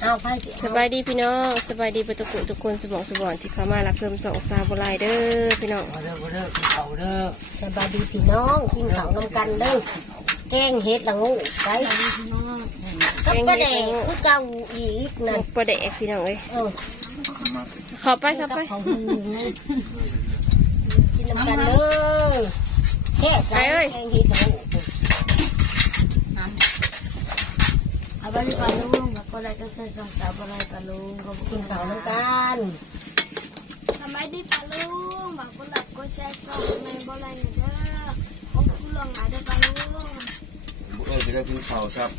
เอาไพ่เสียสบายดีพี่น้องสบายดีประตุกุทุกคนสมองสมองที่เข้ามารับเพิ่มสองสาวบหลายเด้อพี่น้องมาเด้อมาเด้อกินเขาเด้อสบายดีพี่น้องกินข้าวนำกันเด้อแกงเห็ดละงูไปกับกระแดงคือเก่าอีกนนั่นกประเดะพี่น้องเอ้ยเออเข้าไปเข้าไปกับเขาหูกินนำกันเด้อแค่แกงเห็ดละงู เอาไปดีกว่าลุงแล้วก็อะไรก็ใช้สองสาวอะไรปลาลุงก็กินข้าวนำกันสมัยดีปลาลุงบางคนหลับก็ใช้สองในบ่อะไรเด้อพบผู้ลงหายเด้อปลาลุงเออจะได้กินข้าวครับ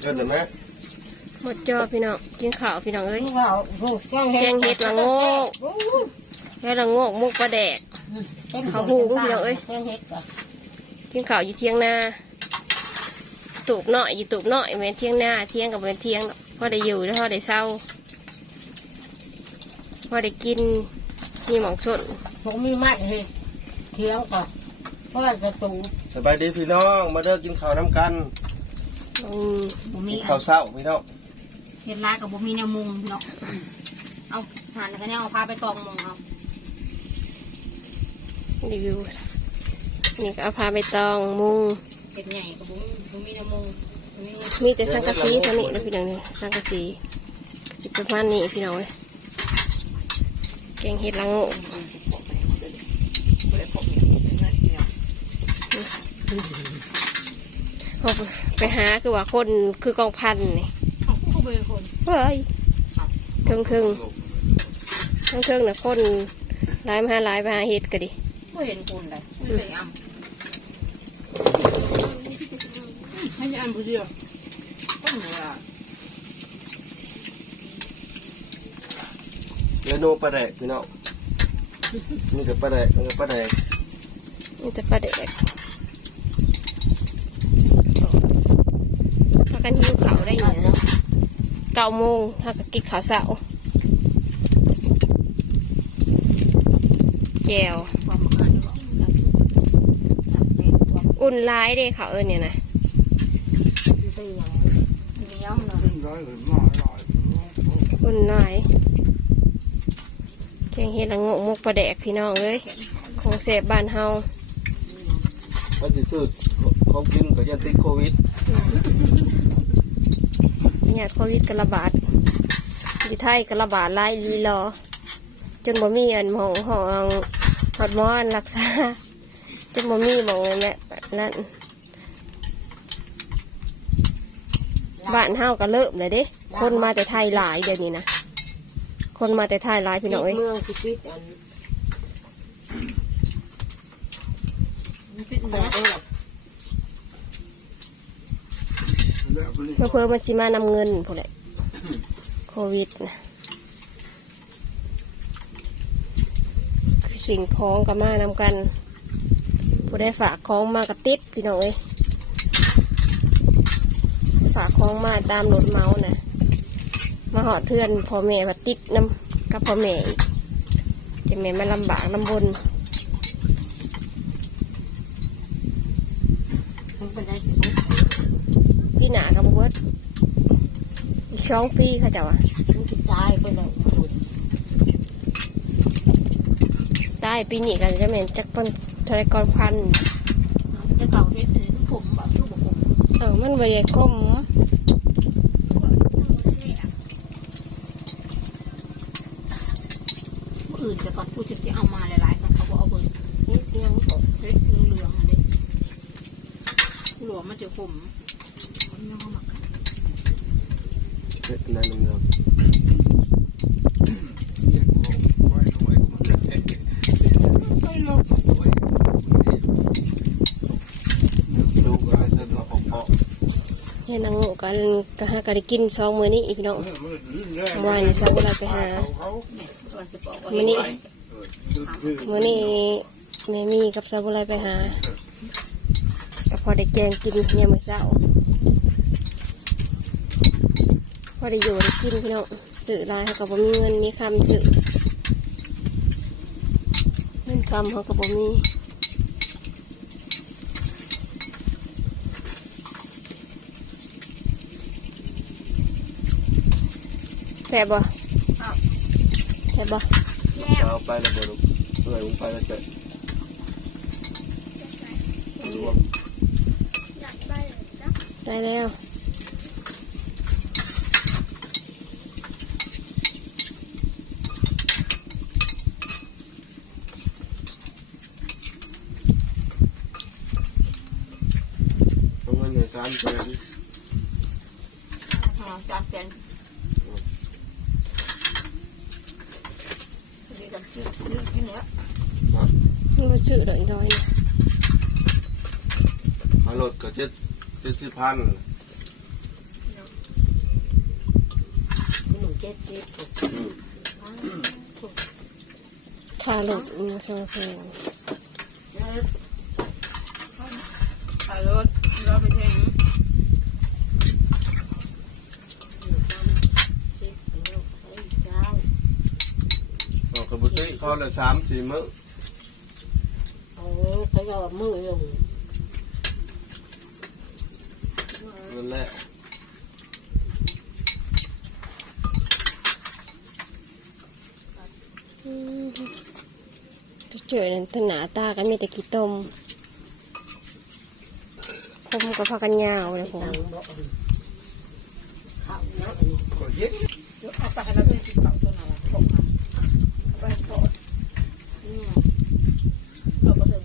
เงินเห็นไหมหมดจอพี่น้องกินข้าวพี่น้องเอ้ยข้าวแกงเห็ดละโง่แล้วละโงกมุกประแดกงเขาหูก็เดียวเอ้ยกินข้าวอยู่เที่ยงนา ตูบหน่อยอยู่ตูบหน่อยเว้นเที่ยงหน้าเที่ยงกับเว้นเที่ยงพอได้อยู่แล้วพอได้เศร้าพอได้กินมีหมองสดผมมีไม้เห็ดเที่ยงก่อนเพราะว่าจะตูสบายดีพี่น้องมาเด้อกินข้าวน้ำกันอืมบ่กินข้าวเช้าพี่น้องเฮ็ดลายกับบ่มีแนวมุงพี่น้องเอาทานกันเนี่ยเอาพาไปตองมุงเอารีวิวนี่ก็เอาพาไปตองมุง เฮ็ดใหญ่กับบ่มีบ่มีแนวมุงบ่มีมีแต่สังกะสีเท่านี้นะพี่น้องเนี่ยสังกะสีสิบประมาณนี้พี่น้องเอ้ยแกงเห็ดละโงกเอาไปหาคือว่าคนคือกองพันนี่เอาผู้เขาเป็นคนเฮ้ยเทิงเทิงเทิงเทิงๆนะคนหลายมาหาหลายมาหาเห็ดก็ดิบ่เห็นคนเลยไม่เคยอำไม่ใช่ อันผู้เดียวคนเหนือเมนูปลาแดกพี่น้องนี่กับปลาแดกนี่กับปลาแดกนี่แต่ปลาเด็กพากันหิวเขาวได้อยู่นะเก้าโมงถ้าก็กินข้าวเสาแจวความหมายบอกจับเด็กความอุ่นร้ายเด้เขาวเอิญเนี่ยนะ เป็นอย่าง เหนียว เนาะอุ่นน้อยแกงเห็ดละโงกมุกปลาแดกพี่น้องเอ้ยของเสพบ้านเฮาก็จะซื้อของกินก็ยันติดโควิดเนี่ยโควิดกระบาดอยู่ไทยกระบาดหลายลีรอ จนบ่มีอันหมองห้องหอดหมอนรักษาจนบ่มีหมองเนี่ยนั่น บ้านเฮาก็เริ่มเลยเด้ คนมาแต่ไทยหลายเดี๋ยวนี้นะ คนมาแต่ไทยหลายพี่น้องเอ้ยเมืองสิปิดอันมันเป็นแบแบบบนี้เพื่อเพื่อๆมันจิมานำเงินพวกแหละโควิดนะคือสิ่งของกับมานำกันผู้ได้ฝากของมากับติดพี่น้องเอ้ยฝาก ของมาตามรถเมาส์นะมาหอดเทือนพ่อแม่มาติดน้ำกับพ่อแม่อีกจะแม่มาลำบากลำบนมันเป็นได้สิบปีหนากับเบิดอีกสองปีเขาจะว่ามันจะตายไปเลยตายปีนี้กันจะแม่นจักเพิ่นเทะเลกรพันจะเก่าเฮ็ดเป็นผมแบบลูกบ่ผมเออมันบริกรมผู้อื่นจะก่อนผู้จะจะเอามาหลายๆกันเขาบ่เอาเบิ่ง นี่ยังตก เฮ็ดเหลืองๆอันนี้หล วมมันจะผมมันยังเอามาเฮ็ดนั่นนึงเนาะดูก็ให้เส้นมาปอกเฮ็ดนางโง่กันก็หากันได้กินสองมื้อนี้อีพี่น้องวานนี่ซะเวลาไปหาตัวจะบอกว่ามื้อนี้มื้อนี้แม่มีกับซาบุไรไปหาก็พ อได้แกงกินเนี่ยมมื้อเช้าพอได้อยู่ได้กินพี่น้องซื้อลายเขาก็บ่มีเงินมีคำซื้อเงินคำเขาก็บ่มีแซ่บบ่แซ่บบ่จะเอาไปแล้วบ่ลูกเมื่อยมึงไปแล้วเจะรวม อยากได้เลยจ้ะ ได้แล้วเอาเงินในการแสนอ๋อจัดแสนดีจังชื่อที่เหนือนี่บ่ชื่อดอกอีน้อยนี่เอารถก็เจ็ดเจ็ดสิบพันหนึ่งเจ็ดสิบอืมค่ารถอืมสองแพงขายรถเราไปถึงสิบลูกไอ้เจ้าเอากระบุติเขาละสามสี่มื้อเอาเขาจะมือลง เงินแรกอืมเจอนั่นตหนาตากันมีแต่ขี้ต้มผมก็พากันยาวเลยผมสั่งบอกเขาเนาะอันนี้ก็เย็นเอาไปให้เราด้วยสิบเก้าตัวไหนตกมาไปโปดนี่เราก็ถึง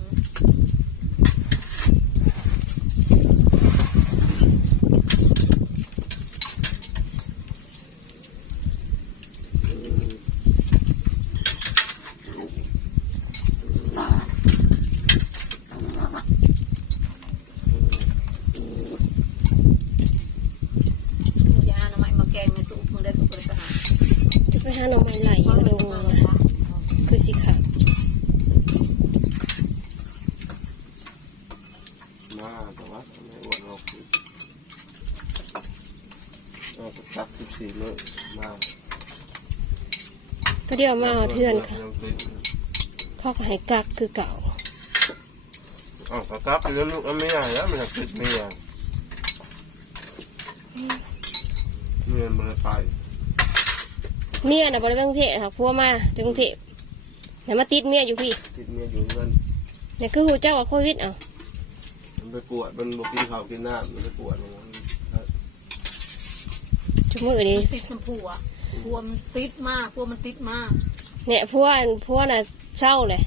ยาหน่อไม้มาแกงในตู้มึงได้ถูกเลยปะนะ จะไปหาหน่อไม้ไหลกระดงคือสิขาดมาแต่ว่าไม่อ้วนหรอกเอาก็จับสิบสี่มื้อมาก็เดียวมาเอาเทือนค่ะยังติดเขาก็ให้กักคือเก่าอ้าวก็กลับไปแล้วลูกเอาไม่ได้แล้วมันจะติดเมียเมียมันเลยไป เมียน่ะบริเวณกรุงเทพค่ะพัวมาถึงกรุงเทพแล้วมาติดเมียอยู่พี่ติดเมียอยู่เงินเนี่ยคือหูเจ้าว่าโควิดเอ้ามันไปปวดมันบอกกินข้าวกินน้ำมันไปปวดมันจุมือนี้ติดชมพูอะพัวมันติดมากพัวมันติดมากเนี่ยพัวพัวน่ะเศร้าเลย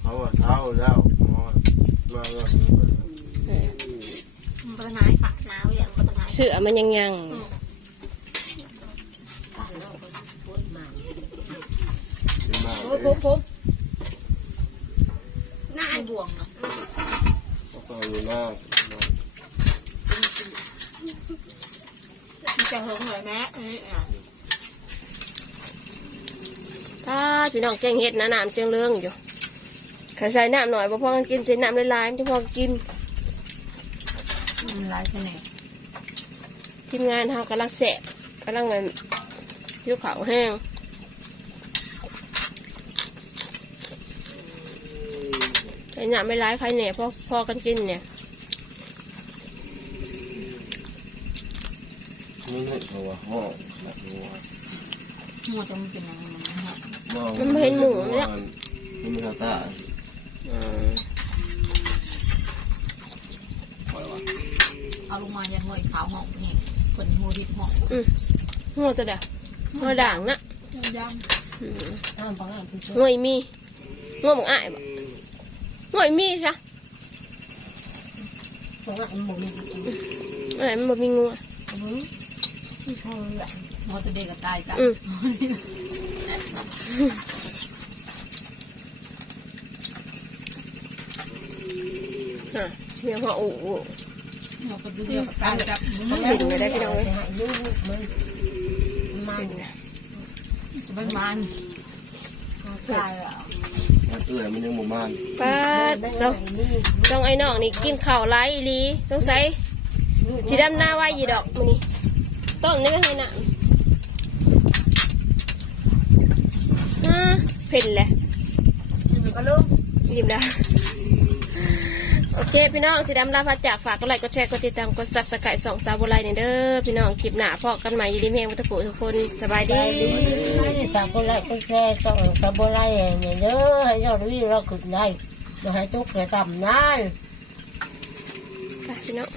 เขาว่าเท้าแล้วหมอมาเงินเออมันปัญหาขาหนาวอย่างปัญหาเสือมันยังยัง บ้านเราก็พูดมา มาโอ้ปุ๊บปุ๊บหน้าบวงเนาะเขาก็อยู่หน้ามันจะเหิงเลยแม้ถ้าพี่น้องแกงเห็ดนะน้ำแกงเรื่องอยู่ขาใส่น้ำหน่อยบ่พอกันกินใส่น้ำลายๆมันจะพอกินมันร้ายแค่ไหนทีมงานเขากำลังแสบกำลังเงินยิ้วขาแห้ง ใส่น้ำไม่ร้ายใครเนี่ยพอพอกันกินเนี่ยนี่นี่เขาว่าห้องแบบนี้ว่ามัวจะมันเป็นยังไงมันนะฮะมันไม่เห็นหมูเนี่ยมันไม่ตาเออเอาลงมายันหัวขาวห้องนี่คนหัวดิบห้องหัวตัวเดียวหัวด่างนะยอืมห้ามฟังอ่านคือหัวอีมีหัวบังอ้ายบ่หัวอีมีซะฟังอ่านหมดเลยอ้ายมันบ่ มีงัวำหัวตัวเด็กก็ตายจ้ะอืมอะเมียหัวอูอูหัวตัวเด็กก็ เลยให้ลูกมันมันจะไม่มันตายอะเอื่อยมันยังบ่มานป้าจ้องจ้องไอ้น้องนี่กินข้าวไรอีหลีสงสัยสีดำหน้าไหวยีดอกมันนี่ต้มนี่ก็ให้น่ะอ่าเผ็ดแหละก็ลูกยิ้มแล้ว โอเคพี่น้องสีดำลาพัดจากฝากกดไลค์กดแชร์กดติดตามกดซับสไครต์สองสาวบัวไลเนี่ยเด้อพี่น้องคลิปหน้าพอกันใหม่อยินดีเมียงวัตถุทุกคนสบายดี ฝากคนไลค์คนแชร์ส่องสาวบัวไล่เนี่ยเด้อให้ยอดวิวเราขึ้นได้อย่าให้ทุกข์ให้ต่ำนานไปพี่น้อง